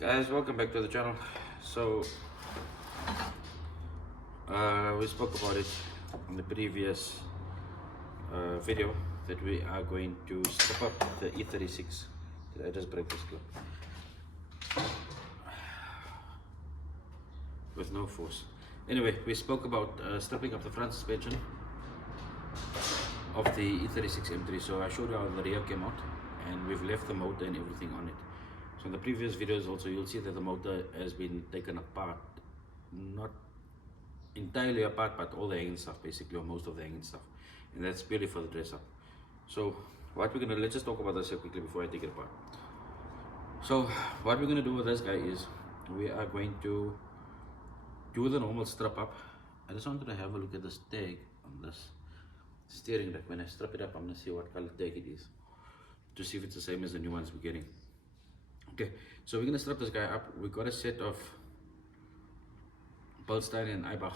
Guys, welcome back to the channel. So we spoke about it in the previous video that we are going to step up the E36. Did I just break this clip? With no force. Anyway, we spoke about stepping up the front suspension of the E36 M3. So I showed you how the rear came out, and we've left the motor and everything on it. So in the previous videos also, you'll see that the motor has been taken apart, not entirely apart, but all the hanging stuff basically, or most of the hanging stuff, and that's purely for the dress up. So what we're gonna, let's just talk about this here quickly before I take it apart. So what we're gonna do with this guy is we are going to do the normal strap up. I just wanted to have a look at this tag on this steering rack. When I strap it up, I'm gonna see what color tag it is to see if it's the same as the new ones we're getting. Okay, so we're gonna strap this guy up. We've got a set of Bolstein and Eibach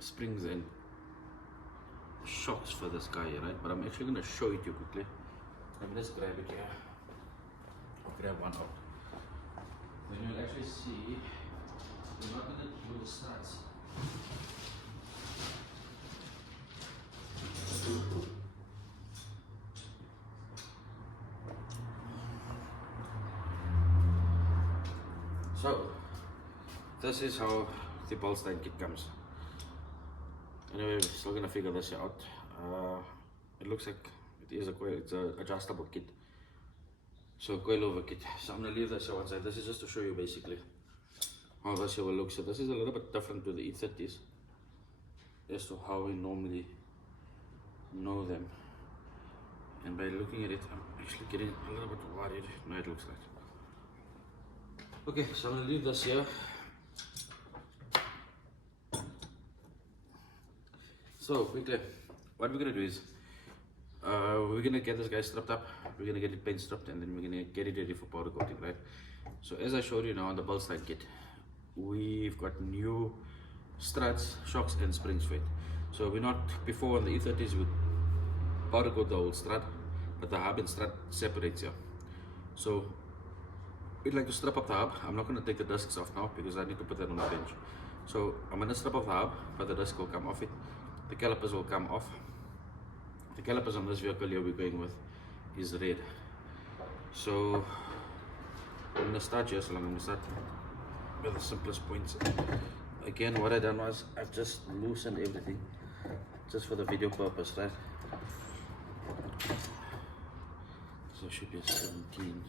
springs and shocks for this guy, right? But I'm actually gonna show it to you quickly. Let me just grab it here. I'll grab one out. Then you'll actually see we're not gonna do the struts. So this is how the Bolstein kit comes. Anyway, we're still gonna figure this out. It looks like it is it's a adjustable kit. So coilover kit. So I'm gonna leave this here one side. This is just to show you basically how this here will look. So this is a little bit different to the E30s as to how we normally know them. And by looking at it, I'm actually getting a little bit worried. No, it looks like. Okay, so I'm gonna leave this here. So quickly, what we're gonna do is we're gonna get this guy strapped up, we're gonna get it paint strapped, and then we're gonna get it ready for powder coating, right? So as I showed you now on the Bolstein kit, we've got new struts, shocks and springs for it. So we're not, before on the E30s we powder coat the whole strut, but the hub and strut separates here. So we'd like to strap up the hub. I'm not going to take the discs off now because I need to put that on the bench. So I'm going to strap off the hub, but the disc will come off it. The calipers will come off. The calipers on this vehicle here we're going with is red. So I'm going to start here, so I'm going to start with the simplest points. Again, what I done was I've just loosened everything just for the video purpose, right? So it should be a 17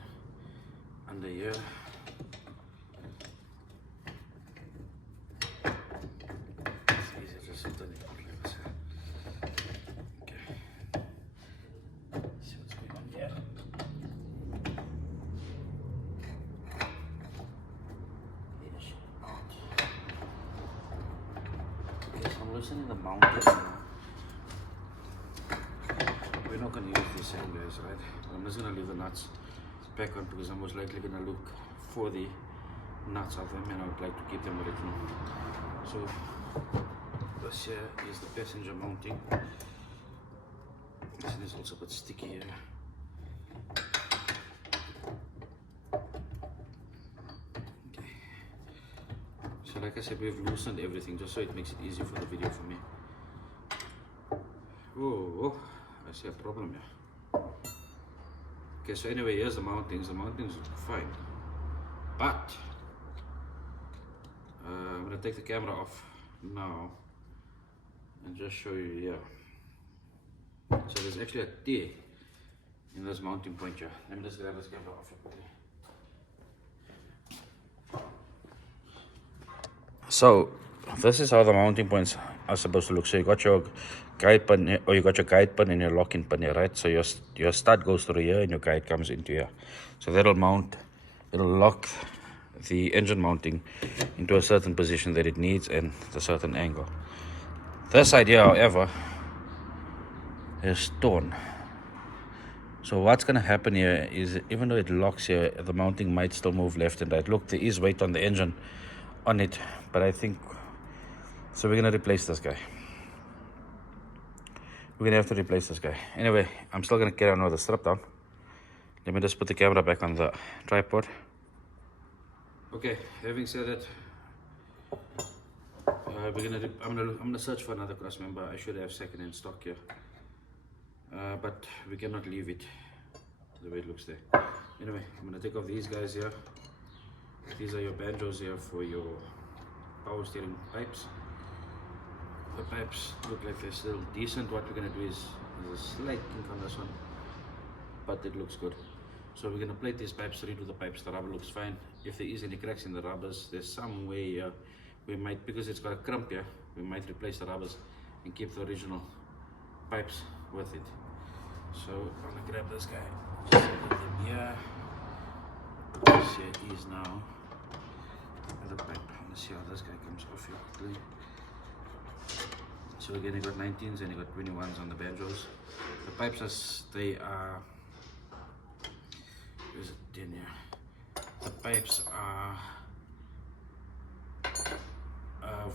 under here. It's easier just to turn it out like this. Okay. Let's see what's going on here. Out. Okay, so I'm loosening the mounters now. We're not going to use these same guys, right? I'm just going to leave the nuts back on because I'm most likely going to look for the nuts of them, and I would like to keep them original. So this here is the passenger mounting. This is also a bit sticky here. Okay. So like I said, we've loosened everything just so it makes it easier for the video for me. Oh, I see a problem here. Okay, so anyway, here's the mountings. The mountings look fine, but I'm going to take the camera off now and just show you here. So there's actually a tear in this mounting point here. Let me just grab this camera off quickly. So this is how the mounting points are supposed to look. So you got your guide pin, or you got your guide pin and your locking pin here, right? So your stud goes through here and your guide comes into here. So that'll mount, it'll lock the engine mounting into a certain position that it needs and a certain angle. This idea, however, is torn. So what's going to happen here is, even though it locks here, the mounting might still move left and right. Look, there is weight on the engine on it, but I think, so we're going to replace this guy. We're going to have to replace this guy. Anyway, I'm still going to carry on with the strap down. Let me just put the camera back on the tripod. Okay, having said that, I'm gonna search for another cross member. I should have second-hand stock here, but we cannot leave it the way it looks there. Anyway, I'm gonna take off these guys here. These are your banjos here for your power steering pipes. The pipes look like they're still decent. What we're gonna do is there's a slight kink on this one, but it looks good. So we're gonna plate these pipes, redo the pipes. The rubber looks fine. If there is any cracks in the rubbers, there's some way here we might, because it's got a crimp here, we might replace the rubbers and keep the original pipes with it. So I'm gonna grab this guy, set it in here. See it is now. The pipe. Let's see how this guy comes off here quickly. So again, you got 19s and you got 21s on the banjos. The pipes is it 10 here? The pipes are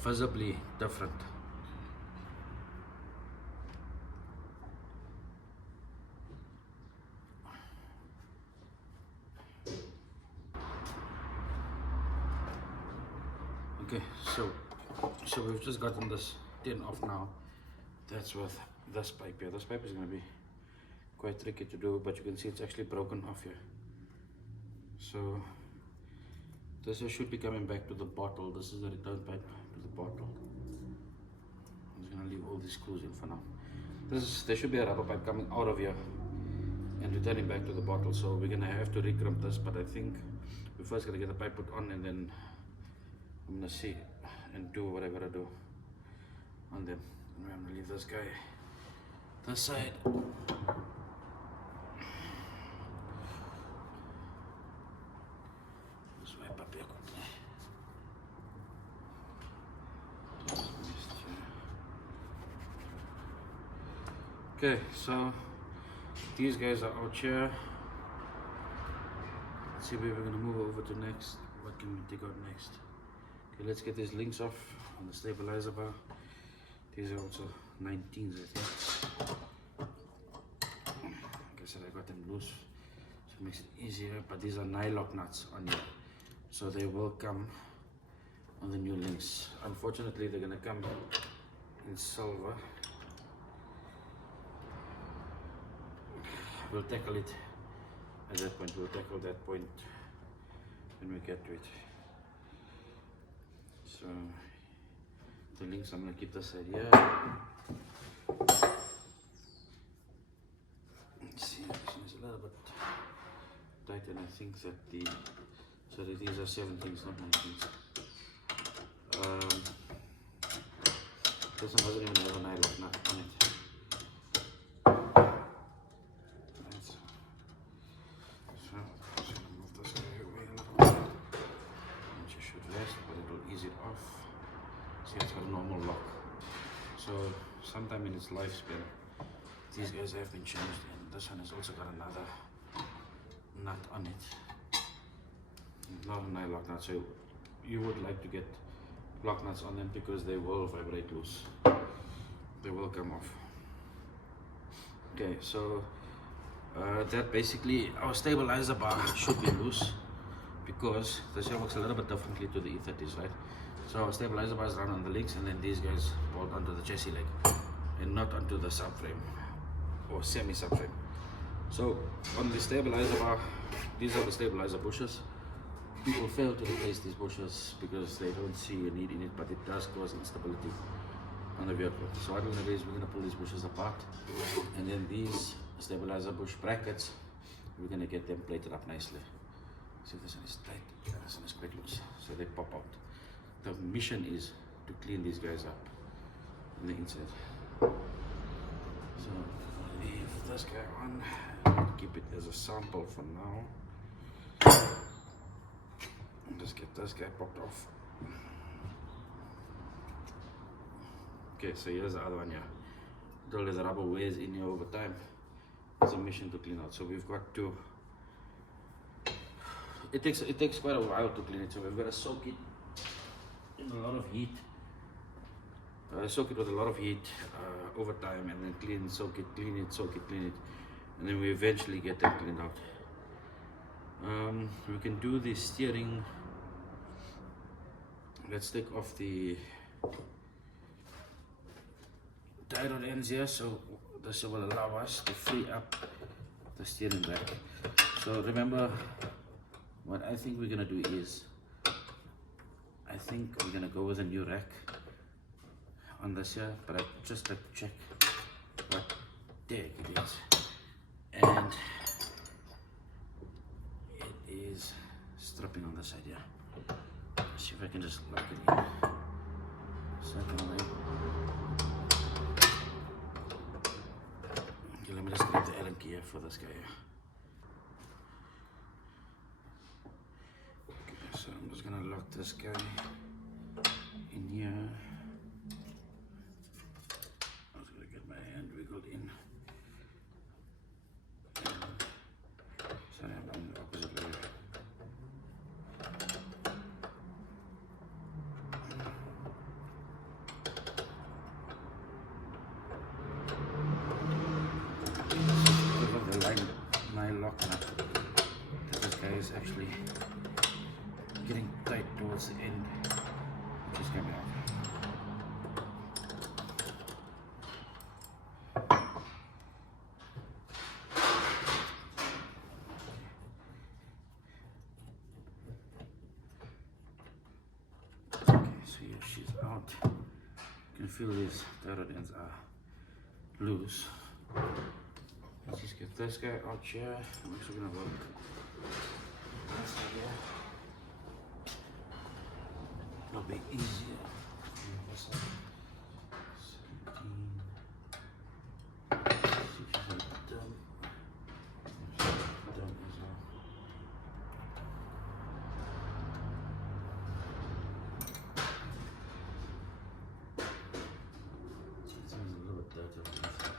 visibly different. Okay, so we've just gotten this 10 off now. That's with this pipe here. This pipe is going to be quite tricky to do, but you can see it's actually broken off here. So this should be coming back to the bottle. This is the return pipe to the bottle. I'm just going to leave all these screws in for now. There should be a rubber pipe coming out of here and returning back to the bottle. So we're going to have to recrimp this, but I think we're first going to get the pipe put on, and then I'm going to see and do what I got to do on them. I'm going to leave this guy this side. Just wipe up here quickly. Okay, so these guys are out here. Let's see where we're going to move over to next. What can we take out next? Okay, let's get these links off on the stabilizer bar. These are also 19s, I think. Like I said, I got them loose, so it makes it easier. But these are nylock nuts on here, so they will come on the new links. Unfortunately, they're gonna come in silver. We'll tackle it at that point. We'll tackle that point when we get to it. So the links, I'm going to keep this side here. Let's see, this one is a little bit tight, and I think that these are 17s, not 19s. This one doesn't even have a nylock nut on it. So sometime in its lifespan, these guys have been changed, and this one has also got another nut on it. Not a nylock nut, so you would like to get lock nuts on them because they will vibrate loose. They will come off. Okay, so that basically our stabilizer bar should be loose because this here works a little bit differently to the E30s, right? So our stabilizer bars run on the links, and then these guys bolt onto the chassis leg and not onto the subframe or semi-subframe. So on the stabilizer bar, these are the stabilizer bushes. People fail to replace these bushes because they don't see a need in it, but it does cause instability on the vehicle. So what we're going to do is we're going to pull these bushes apart, and then these stabilizer bush brackets, we're going to get them plated up nicely. See if this one is tight. Yeah, this one is quite loose, so they pop out. The mission is to clean these guys up on the inside. So I'll leave this guy on and keep it as a sample for now. And just get this guy popped off. Okay, so here's the other one here. Until the rubber wears in here over time, it's a mission to clean out. So we've got to. It takes quite a while to clean it. So we've got to soak it in a lot of heat. Soak it with a lot of heat over time, and then clean, soak it, clean it, soak it, clean it, and then we eventually get them cleaned out. We can do the steering let's take off the tie rod ends here, so this will allow us to free up the steering rack. So remember, what I think we're gonna do is, I think we're gonna go with a new rack on this here, but I just like to check what deck it is, and it is stripping on the side here. Let's see if I can just lock it in. Secondly, okay, let me just grab the Allen key here for this guy here. Okay, so I'm just gonna lock this guy in here. I'm just gonna get my hand wiggled in. Sorry, I'm going the opposite way. This guy is actually getting tight towards the end, which is coming out. Okay, so yeah, she's out. You can feel these tie rod ends are loose. Let's just get this guy out here. I'm actually gonna look this side here. It'll be easier. This side. 17. She's done. Done as well. It sounds a little bit dirty on the inside.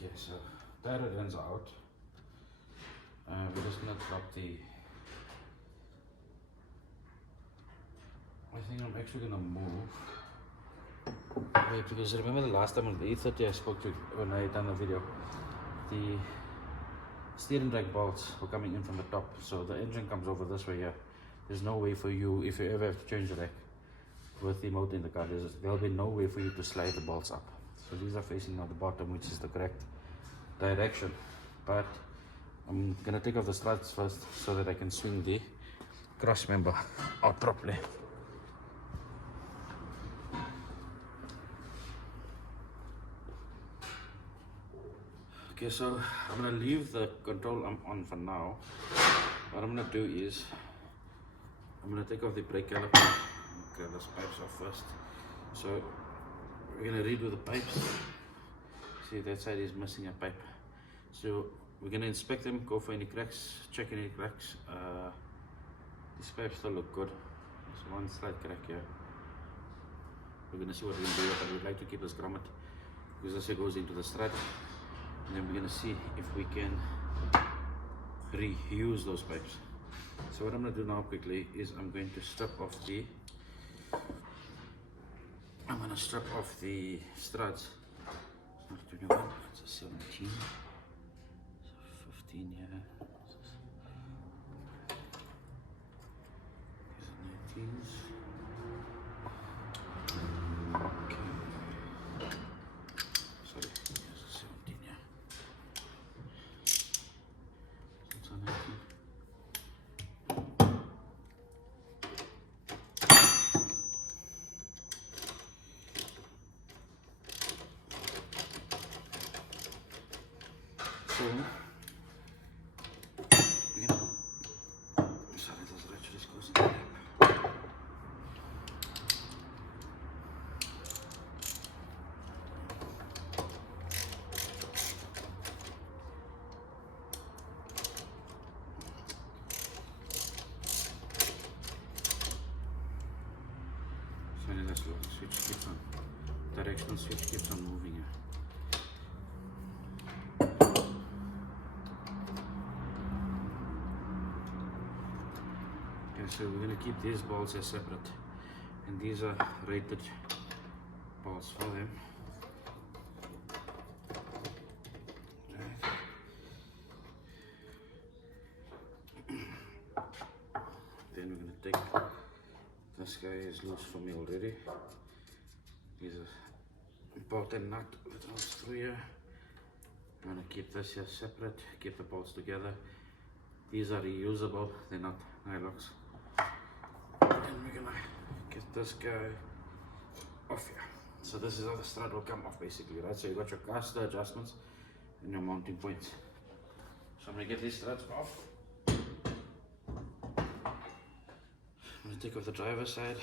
Okay, so tie rod ends are out. We're just gonna drop the. I think I'm actually gonna move. Wait, because remember the last time on the E30 I spoke to when I done the video, the steering rack bolts were coming in from the top, so the engine comes over this way here. There's no way for you, if you ever have to change the rack with the motor in the car, there'll be no way for you to slide the bolts up. So these are facing now the bottom, which is the correct direction. But I'm gonna take off the struts first so that I can swing the cross member out properly. Okay, so I'm gonna leave the control arm on for now. What I'm gonna do is I'm gonna take off the brake caliper, grab those pipes off first. So we're gonna redo the pipes. See, that side is missing a pipe. So we're gonna inspect them, go for any cracks, check any cracks. These pipes still look good. There's one slight crack here. We're gonna see what we're gonna do, but we'd like to keep this grommet because this goes into the strut. And then we're gonna see if we can reuse those pipes. So what I'm gonna do now quickly is I'm going to strip off the struts. It's not 21, it's a 17. So 15 here. These are 19s. Okay. Sorry, here's a 17 here. It's a 19. So, sorry, this ratchet just goes in the gap. So And then this little switch keeps on, directional switch keeps on moving here. Okay, so we're going to keep these bolts as separate, and these are rated bolts for them. Then we're going to take, this guy is loose for me already. These are bolt and nut that runs through here. I'm going to keep this here separate, keep the bolts together. These are reusable, they're not nylox. And we're going to get this guy off here. So this is how the strut will come off basically, right? So you got your caster adjustments and your mounting points. So I'm going to get these struts off. I'm going to take off the driver's side.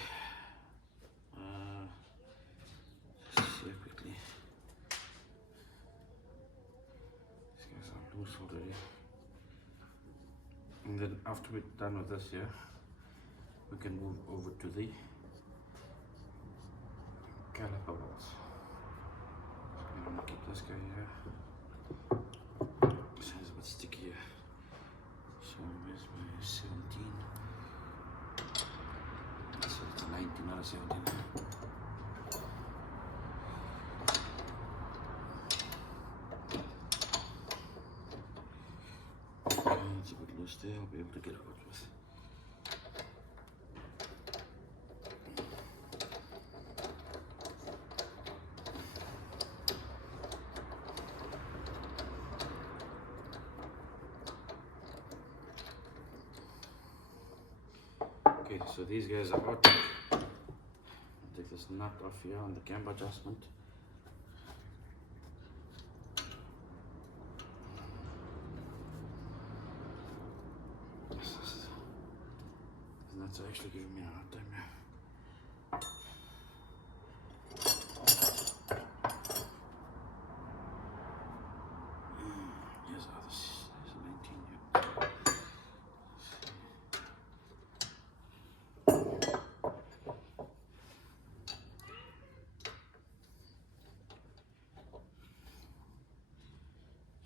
See here quickly. These guys are loose already. And then after we're done with this here, we can move over to the caliper bolts. So I'm going to keep this guy here. This is a bit sticky here. So where's my 17? So it's a 19, not a 17. It's a bit loose there, I'll be able to get it out with. Okay, so these guys are out. I'll take this nut off here on the camber adjustment. This nuts are actually giving me a hard time here. Here's others. There's a 19 here.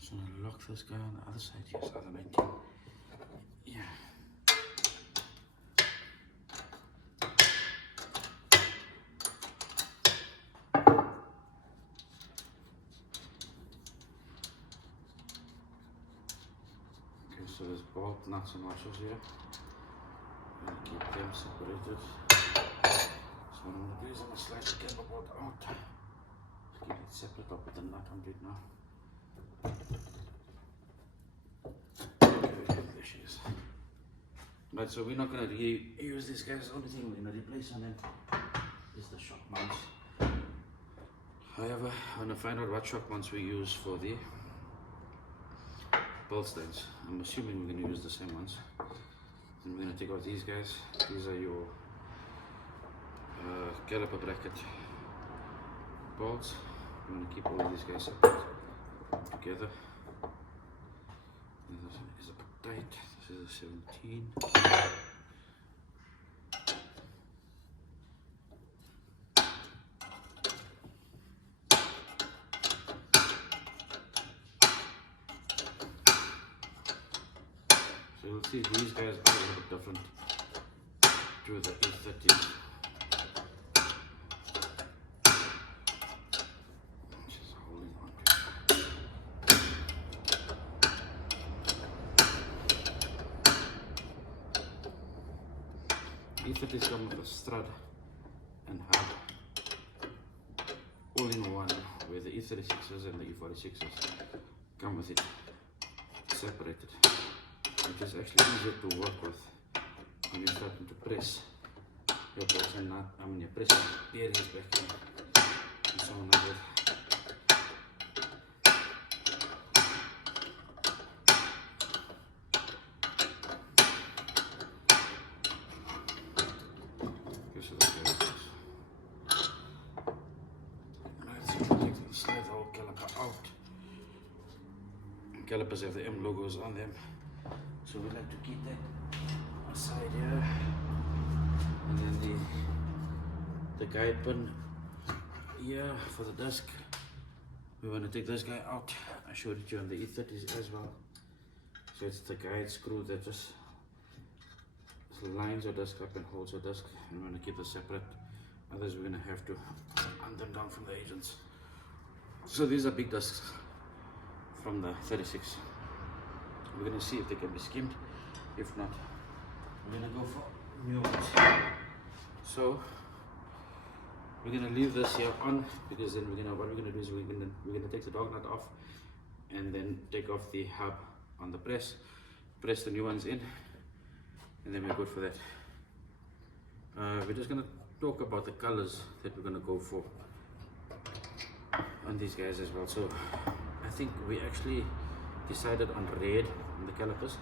So I'm going to lock this guy on the other side. Here's other 19. Yeah. Okay, so there's bolt nuts and washers here. I'm going to keep them separated. So what I'm going to do is I'm going to slide the camber bolt out. Just keep it separate. I'll put the nut on it now. Okay, there she is. Right, so we're not going to reuse these guys. The only thing we're going to replace on them is the shock mounts. However, I'm going to find out what shock mounts we use for the bolt stands. I'm assuming we're going to use the same ones. And we're going to take out these guys. These are your caliper bracket bolts. I'm going to keep all of these guys separate together. And this is a bit tight. This is a 17. So you'll see these guys are a little bit different to the E30. Just holding on to it. E30's come with a strut and hub all in one, where the E36s and the E46s come with it separated. Which is actually easier to work with when you're starting to press your bolts and not, you're pressing bearings back in and so on like that. Okay, so that's very close. Alright, so we'll take the slide the whole caliper out. Calipers have the M logos on them. So we like to keep that aside here, and then the guide pin here for the disc. We want to take this guy out. I showed it to you on the E30s as well. So it's the guide screw that just lines your disc up and holds your disc. And we're going to keep this separate. Others we're going to have to hunt them down from the agents. So these are big discs from the 36. We're going to see if they can be skimmed. If not, we're going to go for new ones. So we're going to leave this here on, because then what we're going to do is we're going to take the dog nut off and then take off the hub on the press the new ones in, and then we're good for that. We're just going to talk about the colors that we're going to go for on these guys as well. So I think we actually decided on red on the calipers,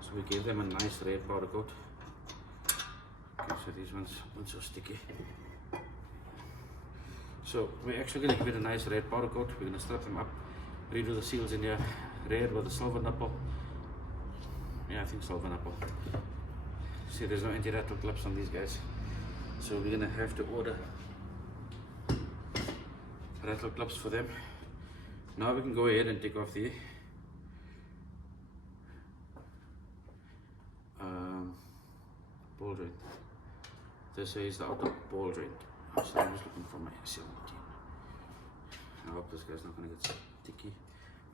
so we gave them a nice red powder coat. Okay, so these ones aren't so sticky. So we're actually going to give it a nice red powder coat. We're going to strap them up, redo the seals in here, red with a silver nipple. Yeah, I think silver nipple. See, there's no anti-rattle clips on these guys, so we're going to have to order rattle clips for them. Now we can go ahead and take off the ball joint. This is the outer ball joint. So I'm just looking for my 17. I hope this guy's not going to get sticky.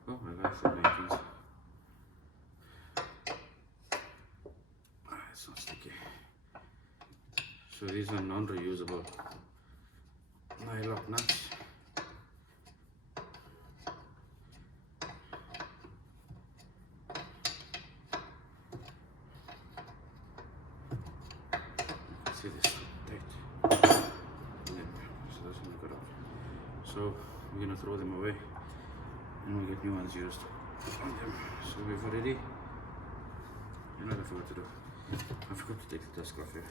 Oh my gosh, the 19s. It's not sticky. So these are non-reusable nylock nuts. See this tight. So that's gonna cut out. So we're gonna throw them away and we'll get new ones used on them. So we've already, you know what I forgot to do? I forgot to take the disc off here.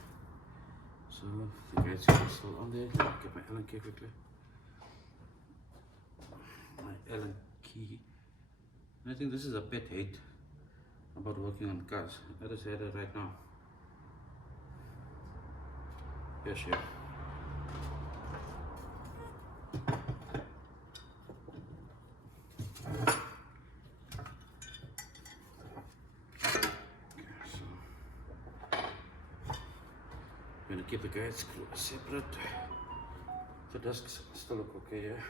So the guide seal is still on there. Let me get my Allen key quickly. My Allen key. And I think this is a pet hate about working on cars. I just had it right now. Yes, yeah. I'm going to keep the guide screw separate. The discs still look okay here,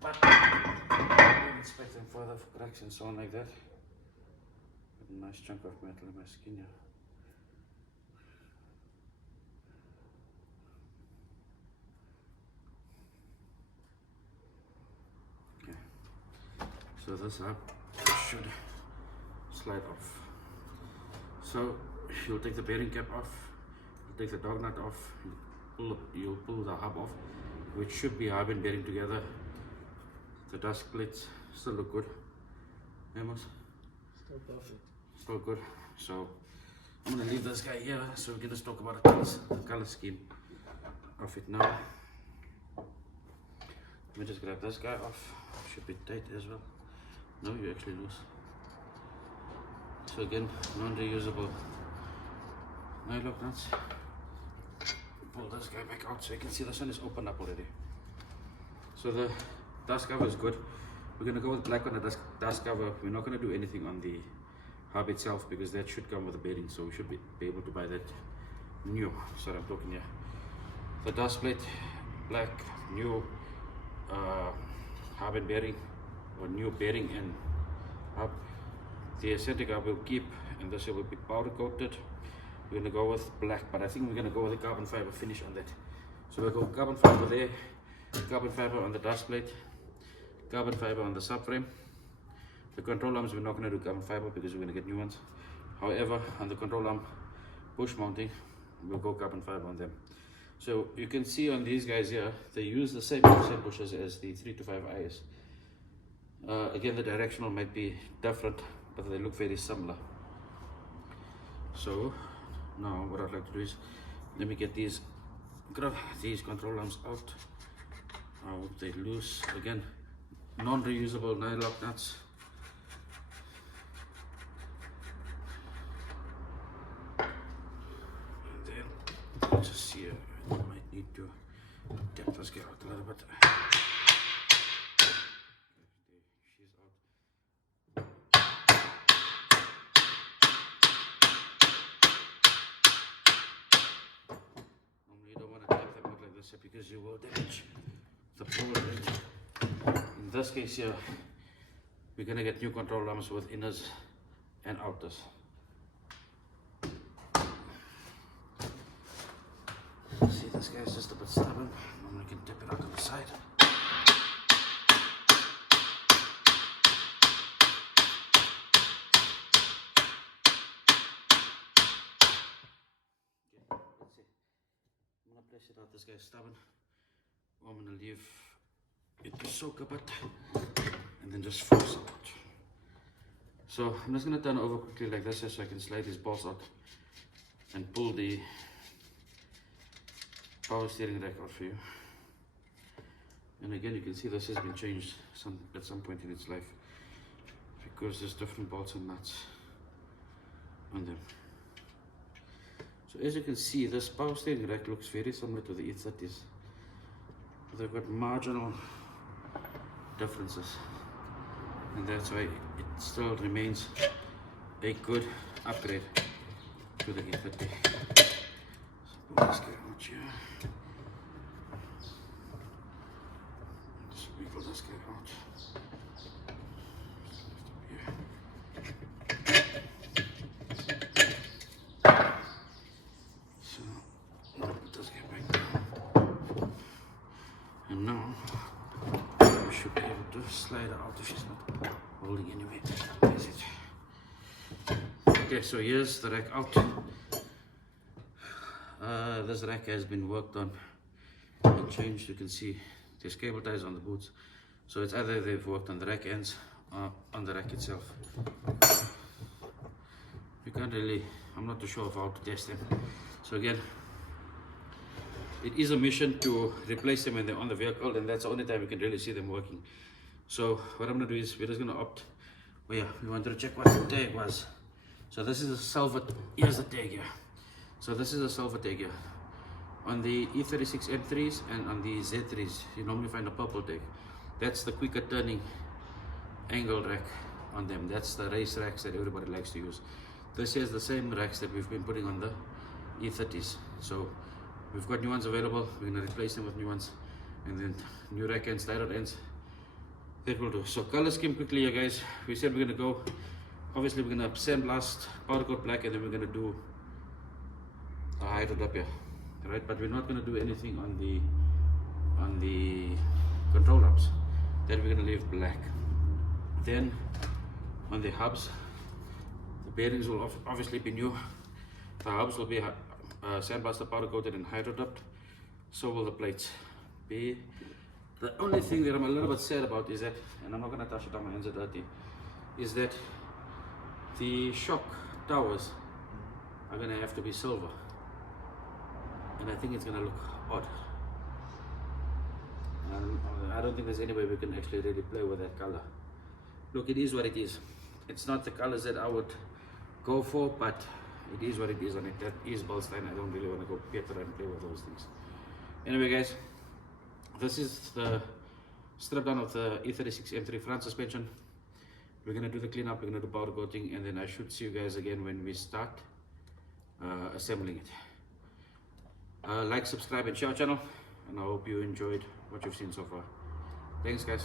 but I'll inspect them further for cracks and so on like that. Got a nice chunk of metal in my skin here. Okay, so this hub should slide off. So you'll take the bearing cap off. Take the dog nut off, you'll pull the hub off, which should be hub and bearing together. The dust plates still look good. Amos? Still perfect. Still good. So I'm gonna leave this guy here so we can just talk about the color scheme of it now. Let me just grab this guy off. Should be tight as well. No, you actually loose. So again, non-reusable nylock nuts. Pull this guy back out so you can see the sun is opened up already. So the dust cover is good. We're going to go with black on the dust cover. We're not going to do anything on the hub itself because that should come with a bearing, so we should be able to buy that new. Sorry, I'm talking here. The dust plate, black, new hub and bearing, or new bearing and hub. The eccentric hub will keep, and this will be powder coated. We're going to go with black, but I think we're going to go with a carbon fiber finish on that. So we'll go carbon fiber there, carbon fiber on the dust plate, carbon fiber on the subframe. The control arms we're not going to do carbon fiber because we're going to get new ones. However, on the control arm push mounting, we'll go carbon fiber on them. So you can see on these guys here, they use the same percent bushes as the 325 IS. Again, the directional might be different, but they look very similar. So now what I'd like to do is, let me get these control arms out. I hope they loose. Again, non-reusable nylock nuts. And then just here, I might need to concept because you will damage the board. In this case here, we're gonna get new control arms with inners and outers. See, this guy's just a bit stubborn. Normally can tip it out on the side. I'm gonna place it out. This guy's stubborn. I'm gonna leave it to soak a bit and then just force it out. So I'm just gonna turn over quickly like this so I can slide these bolts out and pull the power steering rack out for you. And again, you can see this has been changed at some point in its life because there's different bolts and nuts on them. So as you can see, this power steering rack looks very similar to the E30s. They've got marginal differences, and that's why it still remains a good upgrade to the E30. So pull this guy out here. Just wiggle this guy out. And now we should be able to slide her out if she's not holding any weight. That's it. Okay, so here's the rack out. This rack has been worked on and changed. You can see there's cable ties on the boots. So it's either they've worked on the rack ends or on the rack itself. You can't really, I'm not too sure of how to test them. So again, it is a mission to replace them when they're on the vehicle, and that's the only time you can really see them working. So what I'm going to do is we're just going to opt, oh yeah, we wanted to check what the tag was. So this is a silver, here's the tag here. So this is a silver tag here. On the E36 M3s and on the Z3s, you normally find a purple tag. That's the quicker turning angle rack on them. That's the race racks that everybody likes to use. This is the same racks that we've been putting on the E30s. So we've got new ones available. We're going to replace them with new ones, and then new rack ends, slider ends. That will do. So color scheme quickly here, guys. We said we're going to go, obviously we're going to sandblast, powder coat black, and then we're going to do a hydro up here, right? But we're not going to do anything on the control arms. That we're going to leave black. Then on the hubs, the bearings will obviously be new. The hubs will be sandblasted, powder coated, and hydro dubbed. So will the plates be. The only thing that I'm a little bit sad about is that, and I'm not going to touch it on, my hands are dirty, is that the shock towers are going to have to be silver, and I think it's going to look odd. I don't think there's any way we can actually really play with that color. Look, it is what it is. It's not the colors that I would go for, but it is what it is on it. That is Bolstein. I don't really want to go better and play with those things. Anyway, guys, this is the strip down of the E36 M3 front suspension. We're going to do the cleanup, we're going to do powder coating, and then I should see you guys again when we start assembling it. Like, subscribe, and share our channel, and I hope you enjoyed what you've seen so far. Thanks, guys.